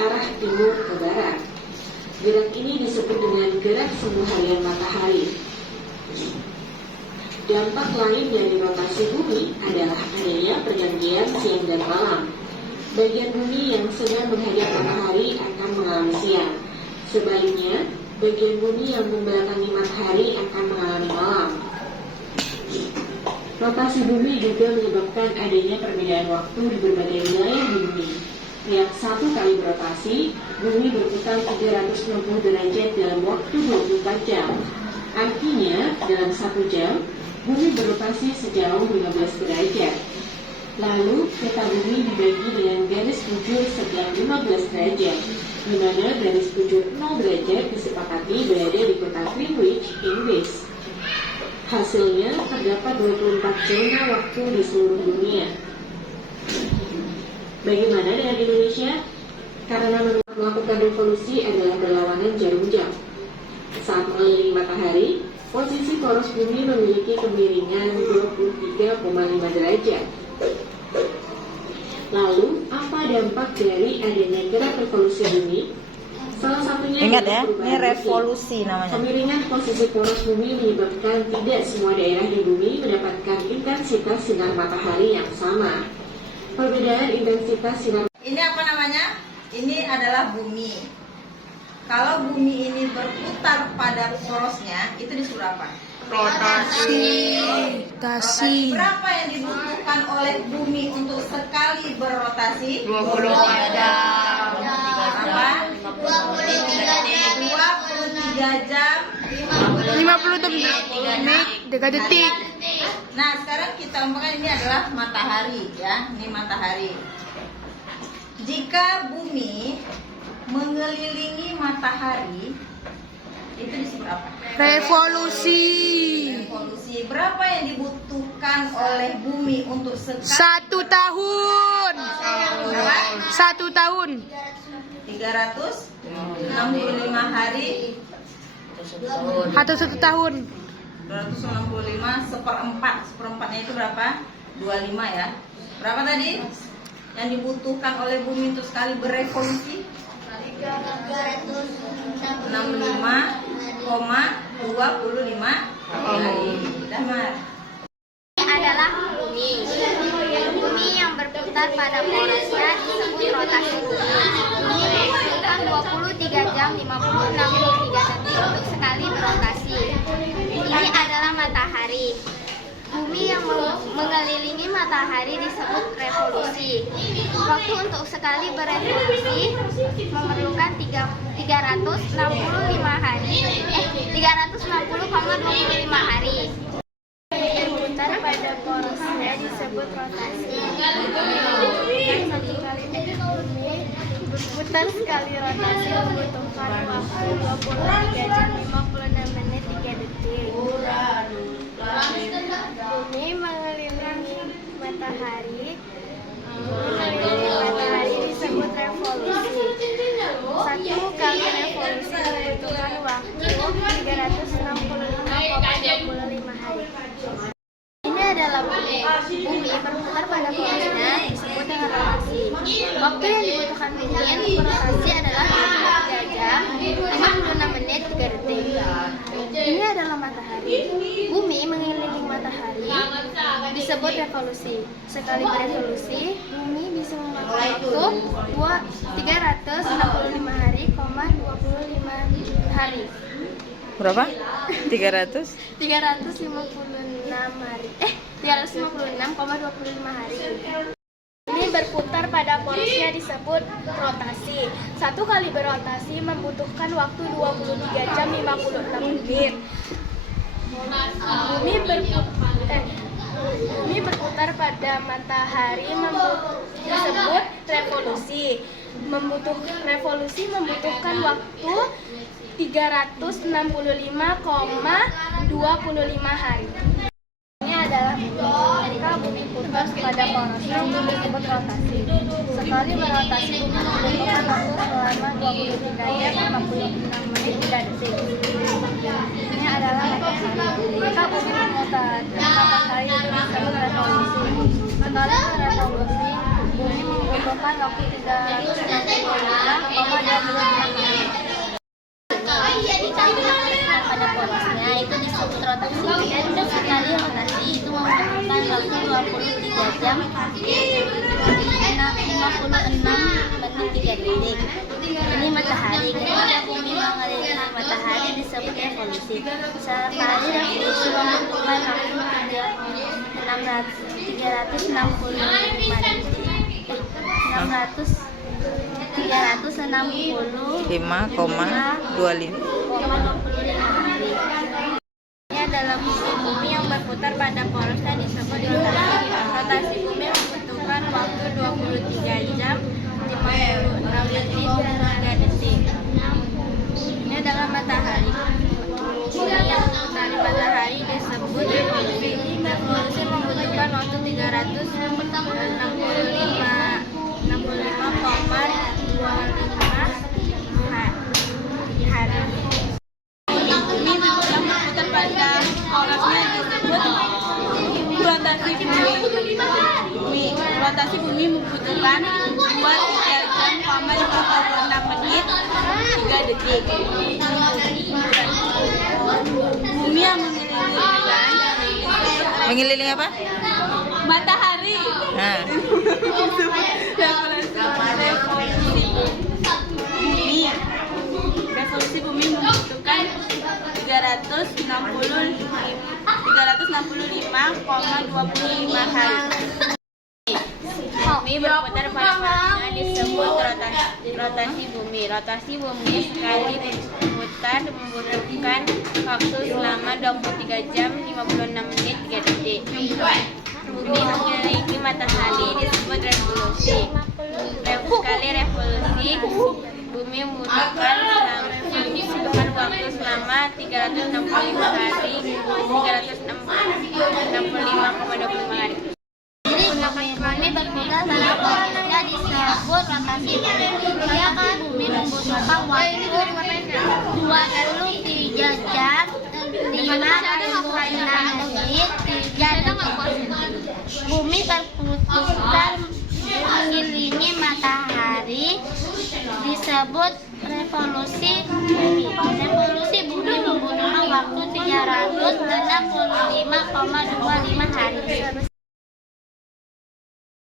arah timur ke barat. Gerak ini disebut dengan gerak semu harian matahari. Dampak lain dari rotasi bumi adalah adanya pergantian siang dan malam. Bagian bumi yang sedang menghadap matahari akan mengalami siang. Sebaliknya, bagian bumi yang membelakangi matahari akan mengalami malam. Rotasi bumi juga menyebabkan adanya perbedaan waktu di berbagai wilayah di bumi. Tiap satu kali berotasi, bumi berputar 360 derajat dalam waktu 24 jam. Artinya, dalam 1 jam, bumi berotasi sejauh 15 derajat. Lalu, peta bumi dibagi dengan garis bujur setiap 15 derajat, di mana garis bujur 0 derajat disepakati berada di kota Greenwich, Inggris. Hasilnya, terdapat 24 zona waktu di seluruh dunia. Bagaimana dengan Indonesia? Karena melakukan revolusi adalah berlawanan jarum jam. Saat mengelilingi matahari, posisi poros bumi memiliki kemiringan 23,5 derajat. Lalu, apa dampak dari adanya gerak revolusi bumi? Salah satunya ingat ya, ini revolusi namanya. Kemiringan posisi poros bumi menyebabkan tidak semua daerah di bumi mendapatkan intensitas sinar matahari yang sama. Perbedaan intensitas sinar. Ini apa namanya? Ini adalah bumi. Kalau bumi ini berputar pada porosnya, itu disebut apa? Rotasi. Berapa yang dibutuhkan oleh bumi untuk sekali berrotasi? 24 jam. Berapa? 23 jam 50 menit 3 detik. Nah, sekarang kita umpamakan ini adalah matahari ya. Ini matahari. Jika bumi mengelilingi matahari, itu disebut apa? Revolusi. Revolusi. Berapa yang dibutuhkan oleh bumi untuk sekali? 1 tahun. Berapa? 1 tahun. 365 hari Atau 1 tahun. 265 seperempatnya itu berapa? 25 ya. Berapa tadi yang dibutuhkan oleh bumi untuk sekali berevolusi? 65,25 hari. Damar. Ini adalah bumi. Bumi yang berputar pada porosnya disebut rotasi bumi. Bumi membutuhkan 23 jam 56 detik untuk sekali berotasi. Ini adalah matahari. Bumi yang mengelilingi matahari disebut revolusi. Waktu untuk sekali berevolusi memerlukan 365 hari. 360,25 hari. Berputar pada porosnya disebut rotasi. Satu kali bumi berputar sekali rotasi membutuhkan waktu 23 jam 56 menit 3 detik. Bumi mengelilingi matahari. Disebut revolusi. Satu kali revolusi membutuhkan waktu 365,25 hari. Ini adalah bumi. Bumi berputar pada porosnya disebut dengan rotasi. Waktu yang dibutuhkan bumi untuk berotasi adalah 23 jam 56 menit 3 detik. Ini adalah matahari. Bumi mengelilingi matahari disebut revolusi. Sekali berevolusi, bumi bisa memakan waktu 365 hari, 25 hari. Berapa? 300? 356 hari. 356,25 hari. Bumi berputar pada porosnya disebut rotasi. Satu kali berotasi membutuhkan waktu 23 jam 56 menit. Bumi berputar pada matahari disebut revolusi. Revolusi membutuhkan waktu 365,25 hari. Ini adalah jika bumi putar pada porosnya disebut rotasi. Sekali berotasi bumi membutuhkan waktu selama 23 jam 56 menit 3 detik. Ini adalah matahari. Jika bumi memutar matahari itu disebut revolusi. Sekali berevolusi bumi membutuhkan waktu 365,25 mengelilingi matahari. Ketika bumi mengelilingi matahari disebut revolusi. Sekali revolusi membutuhkan waktu 5,25. hari. Ini adalah bumi yang berputar pada porosnya disebut rotasi. Rotasi bumi membutuhkan waktu 23 jam 56 menit dan 3 detik. Ini adalah matahari. Bumi yang mengitari matahari disebut revolusi. Revolusi membutuhkan waktu 365,25 hari. Bumi yang berputar pada porosnya disebut rotasi bumi. Rotasi bumi membutuhkan 23 jam, 56 menit 3 detik. Bumi yang Mengelilingi apa? matahari. Nah, Revolusi bumi membutuhkan 365,25 hari. Bumi berputar pada porosnya disebut rotasi bumi. Rotasi bumi sekali berputar membutuhkan waktu selama 23 jam 56 menit 3 detik. Bumi mengelilingi matahari disebut revolusi. Sekali revolusi bumi membutuhkan waktu selama 365 hari 365,25 hari. Bumi berputar pada porosnya disebut rotasi bumi. Jika bumi membutuhkan waktu 23 jam 56 menit 3 detik. Bumi berputar mengelilingi matahari disebut revolusi bumi. Revolusi bumi membutuhkan waktu 365,25 hari.